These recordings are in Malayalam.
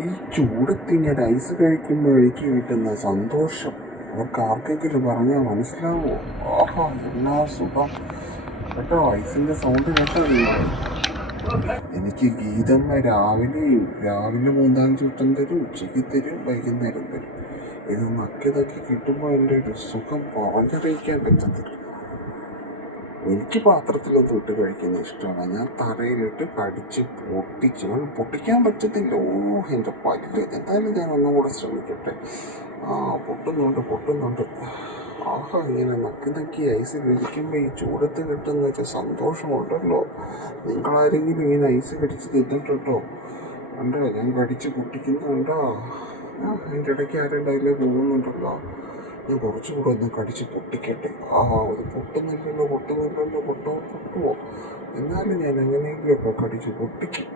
ഈ ചൂടത്തിങ്ങനെ ഐസ് കഴിക്കുമ്പോൾ എനിക്ക് കിട്ടുന്ന സന്തോഷം അവർക്ക് ആർക്കെങ്കിലും പറഞ്ഞാൽ മനസ്സിലാവുമോ? ആഹാ, എന്നാ സുഖം കേട്ടോ! ഐസിന്റെ സൗണ്ട് കേട്ടോ നിങ്ങൾ? എനിക്ക് ഗീതമ്മ രാവിലെ മൂന്നാം ചുട്ടം തരും, ഉച്ചയ്ക്ക് തരും, വൈകുന്നേരം തരും. ഇത് നക്കി കിട്ടുമ്പോൾ എൻ്റെ ഒരു സുഖം പറഞ്ഞറിയിക്കാൻ പറ്റത്തില്ല. എനിക്ക് പാത്രത്തിലൊന്നും ഇട്ട് കഴിക്കുന്ന ഇഷ്ടമാണ്. ഞാൻ തറയിലിട്ട് കടിച്ച് പൊട്ടിക്കാൻ പറ്റത്തില്ല. എൻ്റെ പല്ല്. എന്തായാലും ഞാൻ ഒന്നും കൂടെ ശ്രമിക്കട്ടെ. പൊട്ടുന്നുണ്ട്. ആഹാ, ഇങ്ങനെ നക്കി ഐസ് കഴിക്കുമ്പോൾ ഈ ചൂടത്ത് കിട്ടുന്ന വെച്ചാൽ സന്തോഷമുണ്ടല്ലോ. നിങ്ങളാരെങ്കിലും ഇങ്ങനെ ഐസ് കടിച്ച് തിന്നിട്ടുണ്ടോ? ഉണ്ടോ? ഞാൻ കടിച്ച് പൊട്ടിക്കുന്നുണ്ടോ? അതിൻ്റെ ഇടയ്ക്ക് ആരുടെ അതിലേ പോകുന്നുണ്ടല്ലോ. ഞാൻ കുറച്ചുകൂടെ ഒന്ന് കടിച്ച് പൊട്ടിക്കട്ടെ. അത് പൊട്ടുമോ? എന്നാലും ഞാൻ എങ്ങനെയെങ്കിലുമൊക്കെ കടിച്ച് പൊട്ടിക്കും.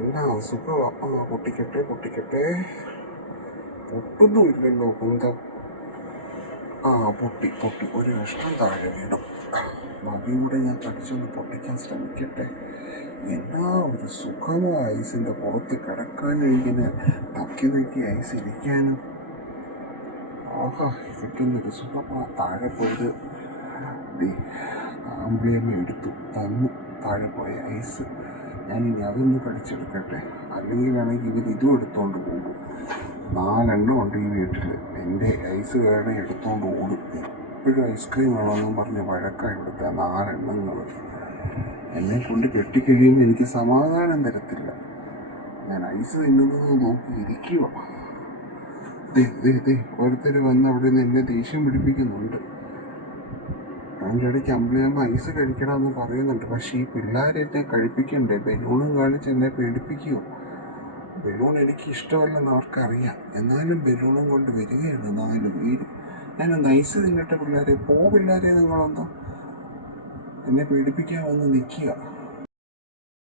എന്നാ സുഖമാണ്. പൊട്ടിക്കട്ടെ. പൊട്ടുന്നുമില്ലല്ലോ കുന്തം. പൊട്ടി. ഒരു കഷ്ണം താഴെ വീണു. ബാക്കി കൂടെ ഞാൻ കടിച്ചൊന്ന് പൊട്ടിക്കാൻ ശ്രമിക്കട്ടെ. എന്നാ ഒരു സുഖമോ ഐസിൻ്റെ പുറത്ത് കിടക്കാനും ഇങ്ങനെ നക്കി ഐസ് ഇരിക്കാനും. കിട്ടുന്നൊരു സുഖമാ. താഴെ പോയത് ആമ്പിളിയമ്മ എടുത്തു തന്നു. താഴെ പോയ ഐസ് ഞാനിനി അതൊന്ന് കടിച്ചെടുക്കട്ടെ. അല്ലെങ്കിൽ ഇതും എടുത്തോണ്ട് പോകും. 4 എണ്ണം ഉണ്ട് ഈ വീട്ടിൽ. എൻ്റെ ഐസ് വേണേ എടുത്തോണ്ട് ഓടും. എപ്പോഴും ഐസ്ക്രീം വേണമെന്നും പറഞ്ഞ് വഴക്കാണ് ഇവിടുത്തെ 4 എണ്ണങ്ങൾ. എന്നെ കൊണ്ട് കെട്ടിക്കഴിയുമ്പോൾ എനിക്ക് സമാധാനം തരത്തില്ല. ഞാൻ ഐസ് തിന്നുന്നത് നോക്കി ഇരിക്കുക. ഓരോരുത്തർ വന്ന് അവിടെ നിന്ന് എന്നെ ദേഷ്യം പിടിപ്പിക്കുന്നുണ്ട്. അതിൻ്റെ ഇടയ്ക്ക് അമ്പിളിയമ്മ ഐസ് കഴിക്കണമെന്ന് പറയുന്നുണ്ട്. പക്ഷേ ഈ പിള്ളേരെന്നെ കഴിപ്പിക്കണ്ടേ? ബലൂണും കാണിച്ച് എന്നെ പേടിപ്പിക്കുമോ? ബലൂൺ എനിക്ക് ഇഷ്ടമല്ലെന്ന് അവർക്കറിയാം. എന്നാലും ബലൂണും കൊണ്ട് വരികയാണ് 4 പേര്. ഞാനൊന്ന് ഐസ് തിന്നിട്ട് പിള്ളേരെ നിങ്ങളൊന്നും എന്നെ പേടിപ്പിക്കാൻ വന്ന് നിൽക്കുക.